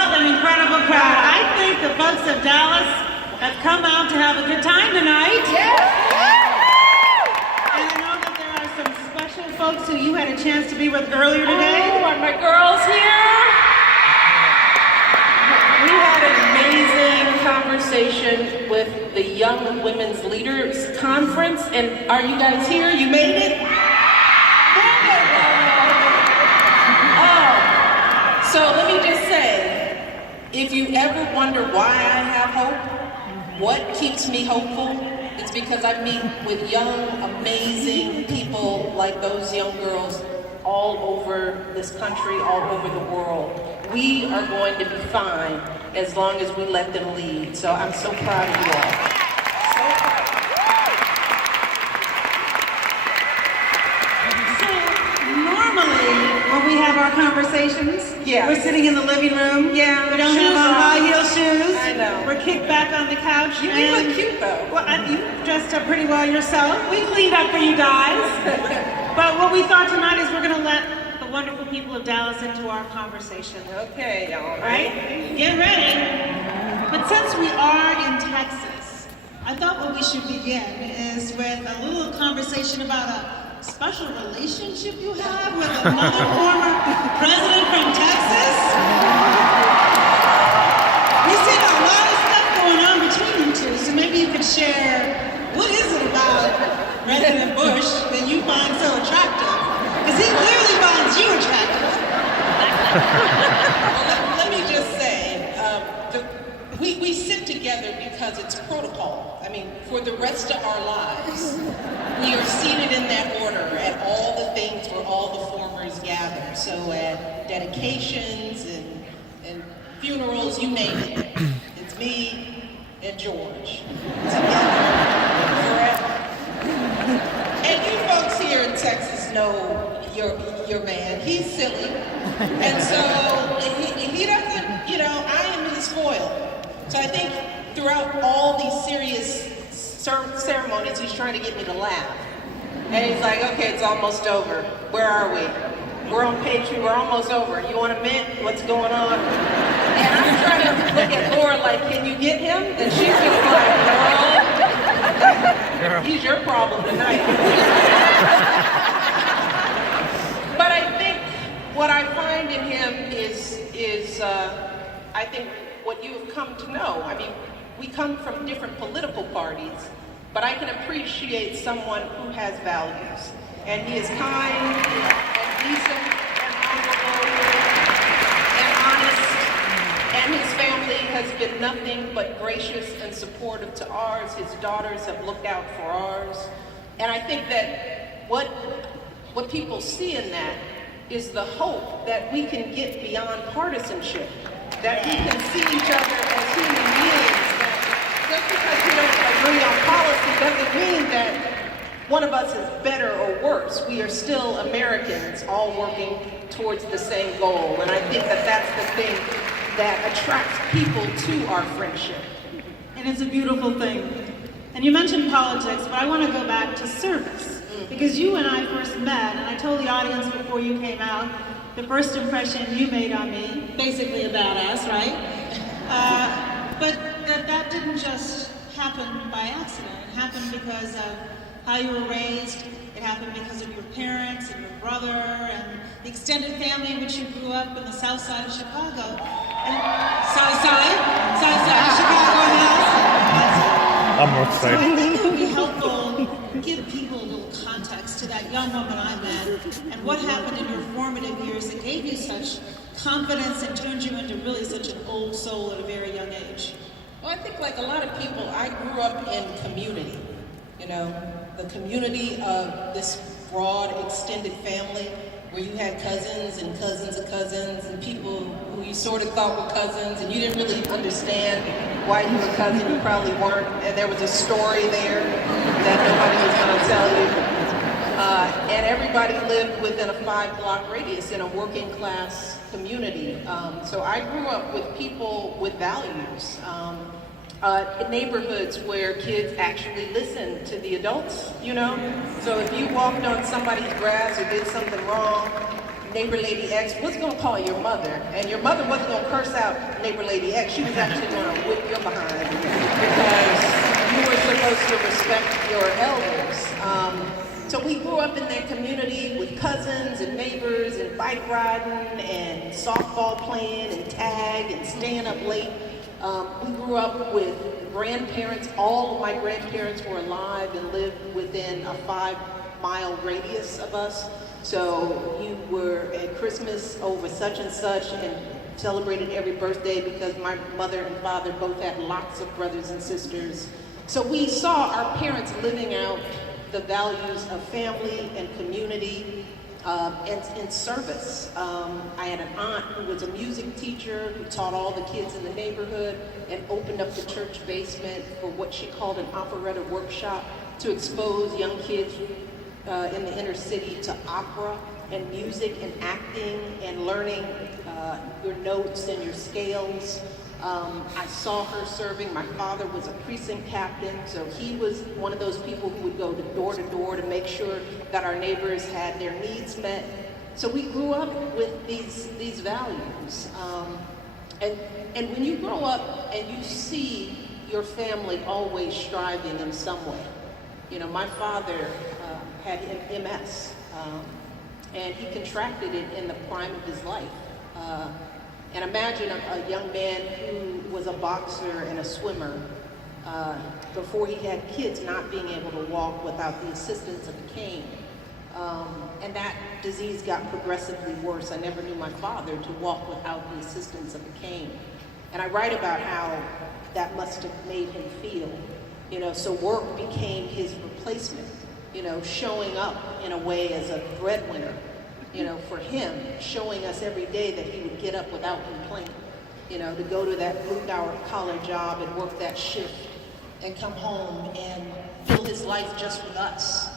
What an incredible crowd. I think the folks of Dallas have come out to have a good time tonight. Yes. And I know that there are some special folks who you had a chance to be with earlier today. Oh, are my girls here? We had an amazing conversation with the Young Women's Leaders Conference. And are you guys here? You made it? Oh, so let me just say, if you ever wonder why I have hope, what keeps me hopeful, it's because I meet with young, amazing people like those young girls all over this country, all over the world. We are going to be fine as long as we let them lead. So I'm so proud of you all. So proud. So normally when we have our conversations, we're sitting in the living room. Yeah, we don't have on high heel shoes. I know. We're kicked back on the couch. You look cute though. Well, you dressed up pretty well yourself. We cleaned up for you guys. But what we thought tonight is we're going to let the wonderful people of Dallas into our conversation. Okay, all right? Get ready. But since we are in Texas, I thought what we should begin is with a little conversation about a special relationship you have with another former president from Texas. We see a lot of stuff going on between you two, so maybe you could share what is it about President Bush that you find so attractive? Because he clearly finds you attractive. Well, let me just say, we sit together because it's protocol. I mean, for the rest of our lives, we are seated in that order at all the things where all the formers gather. So at dedications and funerals, you name it. It's me and George together forever. And you folks here in Texas know your man. He's silly. And so he doesn't, I am his foil. So I think throughout all these serious ceremonies, he's trying to get me to laugh. And he's like, okay, it's almost over. Where are we? We're on page 2, we're almost over. You want a mint? What's going on? And I'm trying to look at Laura like, can you get him? And she's just like, no, he's your problem tonight. But I think what I find in him is I think what you have come to know. I mean, we come from different political parties, but I can appreciate someone who has values. And he is kind and decent and honorable and honest. And his family has been nothing but gracious and supportive to ours. His daughters have looked out for ours. And I think that what people see in that is the hope that we can get beyond partisanship, that we can see each other as human beings, that just because we don't agree on policy doesn't mean that one of us is better or worse. We are still Americans, all working towards the same goal. And I think that that's the thing that attracts people to our friendship. And it's a beautiful thing. And you mentioned politics, but I want to go back to service. Because you and I first met, and I told the audience before you came out, the first impression you made on me, basically a badass, right? But that didn't just happen by accident. It happened because of how you were raised. It happened because of your parents and your brother and the extended family in which you grew up in the south side of Chicago. And south side of Chicago, yes. I'm north side. So I think it would be helpful to give people a little context to that young woman I met and what happened in your formative years that gave you such confidence and turned you into really such an old soul at a very young age. Well, I think like a lot of people, I grew up in community, the community of this broad extended family where you had cousins and cousins of cousins and people who you sort of thought were cousins and you didn't really understand why you were a cousin, you probably weren't, and there was a story there that nobody was going to tell you. And everybody lived within a 5-block radius in a working class community. So I grew up with people with values. In neighborhoods where kids actually listen to the adults, So if you walked on somebody's grass or did something wrong, neighbor lady X was going to call your mother, and your mother wasn't going to curse out neighbor lady X. She was actually going to whip your behind because you were supposed to respect your elders. So we grew up in that community with cousins and neighbors and bike riding and softball playing and tag and staying up late. We grew up with grandparents. All of my grandparents were alive and lived within a 5-mile radius of us. So you were at Christmas over such and such and celebrated every birthday because my mother and father both had lots of brothers and sisters. So we saw our parents living out the values of family and community and service. I had an aunt who was a music teacher who taught all the kids in the neighborhood and opened up the church basement for what she called an operetta workshop to expose young kids in the inner city to opera and music and acting and learning your notes and your scales. I saw her serving. My father was a precinct captain, so he was one of those people who would go to door to make sure that our neighbors had their needs met. So we grew up with these values. And when you grow up and you see your family always striving in some way, you know, my father had MS, and he contracted it in the prime of his life. And imagine a young man who was a boxer and a swimmer before he had kids not being able to walk without the assistance of a cane. And that disease got progressively worse. I never knew my father to walk without the assistance of a cane. And I write about how that must have made him feel. You know, so work became his replacement, you know, showing up in a way as a breadwinner. You know, for him, showing us every day that he would get up without complaint, you know, to go to that blue-collar job and work that shift and come home and fill his life just with us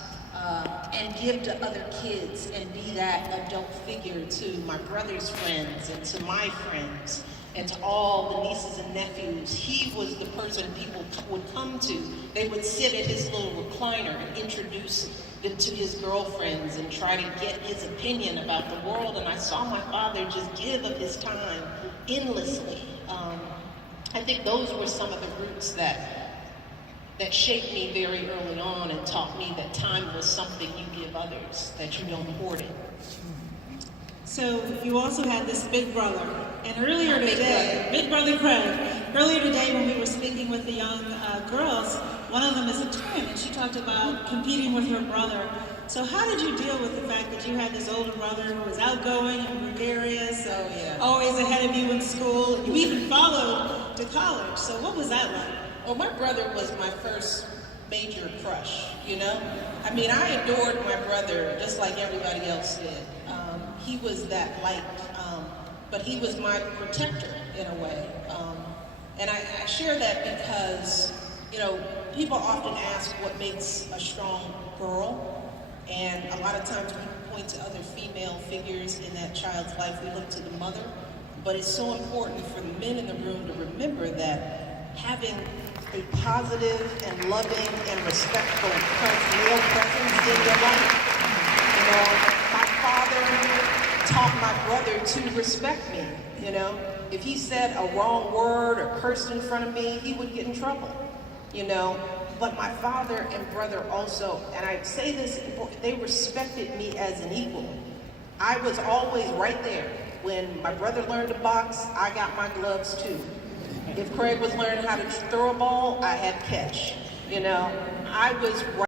and give to other kids and be that adult figure to my brother's friends and to my friends and to all the nieces and nephews. He was the person people would come to. They would sit at his little recliner and introduce them to his girlfriends and try to get his opinion about the world. And I saw my father just give of his time endlessly. I think those were some of the roots that shaped me very early on and taught me that time was something you give others, that you don't hoard it. So you also had this big brother, and earlier today, big brother Craig, earlier today when we were speaking with the young girls, one of them is a twin, and she talked about competing with her brother. So how did you deal with the fact that you had this older brother who was outgoing and gregarious, always ahead of you in school, and you even followed to college? So what was that like? Well, my brother was my first major crush, you know? I mean, I adored my brother just like everybody else did. He was that light, but he was my protector in a way. And I share that because, you know, people often ask what makes a strong girl, and a lot of times we point to other female figures in that child's life. We look to the mother, but it's so important for the men in the room to remember that having a positive and loving and respectful male presence in your life. You know, my father taught my brother to respect me, you know. If he said a wrong word or cursed in front of me, he would get in trouble, you know. But my father and brother also, and I say this, they respected me as an equal. I was always right there. When my brother learned to box, I got my gloves too. If Craig was learning how to throw a ball, I had catch. You know, I was right